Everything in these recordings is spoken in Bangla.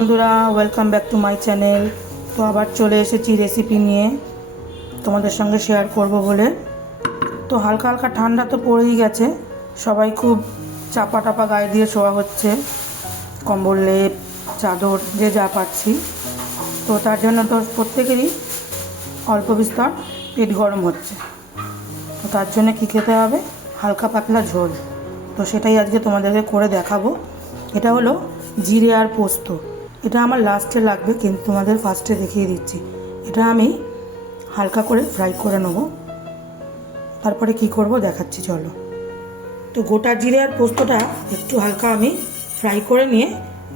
বন্ধুরা, welcome back to my channel. তো আবার চলে এসেছি রেসিপি নিয়ে তোমাদের সঙ্গে শেয়ার করব বলে। তো হালকা হালকা ঠান্ডা তো পড়েই গেছে, সবাই খুব চাপা টাপা গায়ে দিয়ে শোয়া হচ্ছে, কম্বল লেপ চাদর যে যা পাচ্ছি। তো তার জন্য তো প্রত্যেকেরই অল্প বিস্তর পেট গরম হচ্ছে। তো তার জন্য কী খেতে হবে? হালকা পাতলা ঝোল। তো সেটাই আজকে তোমাদেরকে করে দেখাবো। এটা হলো জিরে আর পোস্ত। এটা আমার লাস্টে লাগবে, কিন্তু তোমাদের ফার্স্টে দেখিয়ে দিচ্ছি। এটা আমি হালকা করে ফ্রাই করে নেব, তারপরে কি করব দেখাচ্ছি, চলো। তো গোটা জিরে আর পোস্তটা একটু হালকা আমি ফ্রাই করে নিয়ে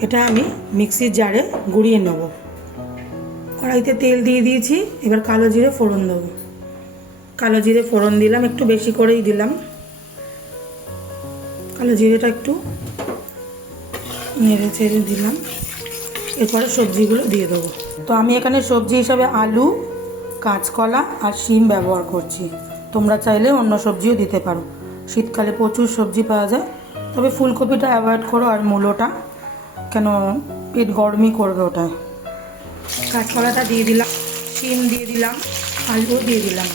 এটা আমি মিক্সির জারে গুঁড়িয়ে নেব। কড়াইতে তেল দিয়ে দিয়েছি, এবার কালো জিরে ফোড়ন দেবো। কালো জিরে ফোড়ন দিলাম, একটু বেশি করেই দিলাম। কালো জিরেটা একটু নেড়ে চেড়ে দিলাম, এরপরে সবজিগুলো দিয়ে দেবো। তো আমি এখানে সবজি হিসাবে আলু, কাঁচকলা আর শিম ব্যবহার করছি। তোমরা চাইলে অন্য সবজিও দিতে পারো, শীতকালে প্রচুর সবজি পাওয়া যায়। তবে ফুলকপিটা অ্যাভয়েড করো, আর মূলোটা, কেন পেট গরমই করবে ওটায়। কাঁচকলাটা দিয়ে দিলাম, শিম দিয়ে দিলাম, আলুও দিয়ে দিলাম।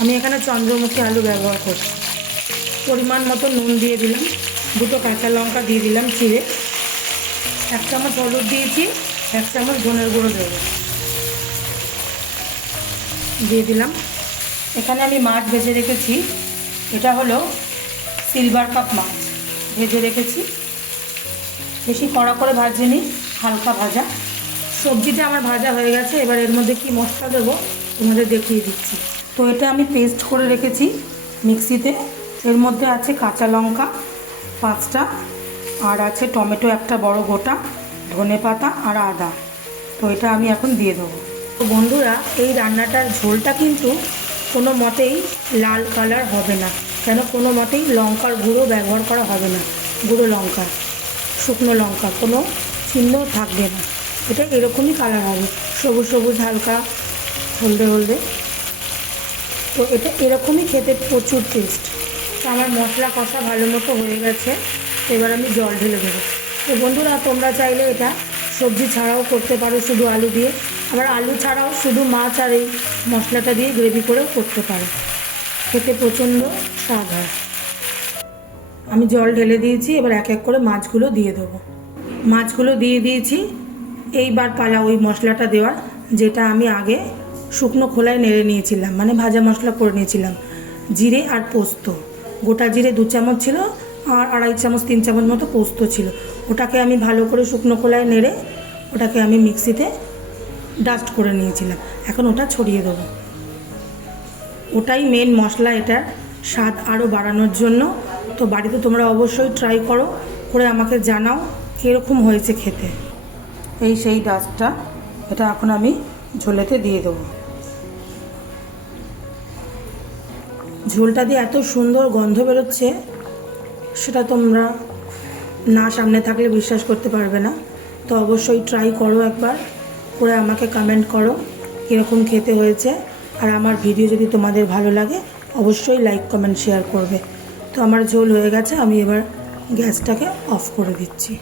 আমি এখানে চন্দ্রমুখী আলু ব্যবহার করছি। পরিমাণ মতো নুন দিয়ে দিলাম, দুটো কাঁচা লঙ্কা দিয়ে দিলাম চিড়ে, 1 চামচ হলুদ দিয়েছি, 1 চামচ ধনের গুঁড়ো দিয়ে দিলাম। এখানে আমি মাছ ভেজে রেখেছি, এটা হলো সিলভার কাপ মাছ ভেজে রেখেছি। বেশি কড়া করে ভাজিনি, হালকা ভাজা। সবজিটা আমার ভাজা হয়ে গেছে, এবার এর মধ্যে কি মশলা দেবো তোমাদের দেখিয়ে দিচ্ছি। তো এটা আমি পেস্ট করে রেখেছি মিক্সিতে। এর মধ্যে আছে কাঁচা লঙ্কা 5টা, আর আছে টমেটো একটা বড় গোটা, ধনেপাতা আর আদা। তো এটা আমি এখন দিয়ে দেবো। তো বন্ধুরা, এই রান্নাটার ঝোলটা কিন্তু কোনো মতেই লাল কালার হবে না, কেন কোনো মতেই লঙ্কার গুঁড়ো ব্যবহার করা হবে না। গুঁড়ো লঙ্কা, শুকনো লঙ্কা কোনো চিহ্ন থাকবে না। এটা এরকমই কালার হবে, সবুজ সবুজ হালকা হলদে হলদে। তো এটা এরকমই খেতে প্রচুর টেস্ট। তো আমার মশলা কষা ভালো মতো হয়ে গেছে, এবার আমি জল ঢেলে দেবো। তো বন্ধুরা, তোমরা চাইলে এটা সবজি ছাড়াও করতে পারো, শুধু আলু দিয়ে। আবার আলু ছাড়াও শুধু মাছ আর এই মশলাটা দিয়ে গ্রেভি করেও করতে পারো, খেতে প্রচণ্ড স্বাদ হয়। আমি জল ঢেলে দিয়েছি, এবার এক এক করে মাছগুলো দিয়ে দেবো। মাছগুলো দিয়ে দিয়েছি, এইবার পালা ওই মশলাটা দেওয়ার, যেটা আমি আগে শুকনো খোলায় নেড়ে নিয়েছিলাম, মানে ভাজা মশলা করে নিয়েছিলাম। জিরে আর পোস্ত, গোটা জিরে 2 চামচ ছিল, আর 2.5 চামচ 3 চামচ মতো পোস্ত ছিল। ওটাকে আমি ভালো করে শুকনো খোলায় নেড়ে ওটাকে আমি মিক্সিতে ডাস্ট করে নিয়েছিলাম। এখন ওটা ছড়িয়ে দেবো। ওটাই মেন মশলা এটার স্বাদ আরও বাড়ানোর জন্য। তো বাড়িতে তোমরা অবশ্যই ট্রাই করো, করে আমাকে জানাও কীরকম হয়েছে খেতে। এই সেই ডাস্টটা, এটা এখন আমি ঝোলেতে দিয়ে দেবো। ঝোলটা দিয়ে এত সুন্দর গন্ধ বেরোচ্ছে, সেটা তোমরা না সামনে থাকলে বিশ্বাস করতে পারবে না। তো অবশ্যই ট্রাই করো একবার, করে আমাকে কমেন্ট করো কীরকম খেতে হয়েছে। আর আমার ভিডিও যদি তোমাদের ভালো লাগে অবশ্যই লাইক কমেন্ট শেয়ার করবে। তো আমার ঝোল হয়ে গেছে, আমি এবার গ্যাসটাকে অফ করে দিচ্ছি।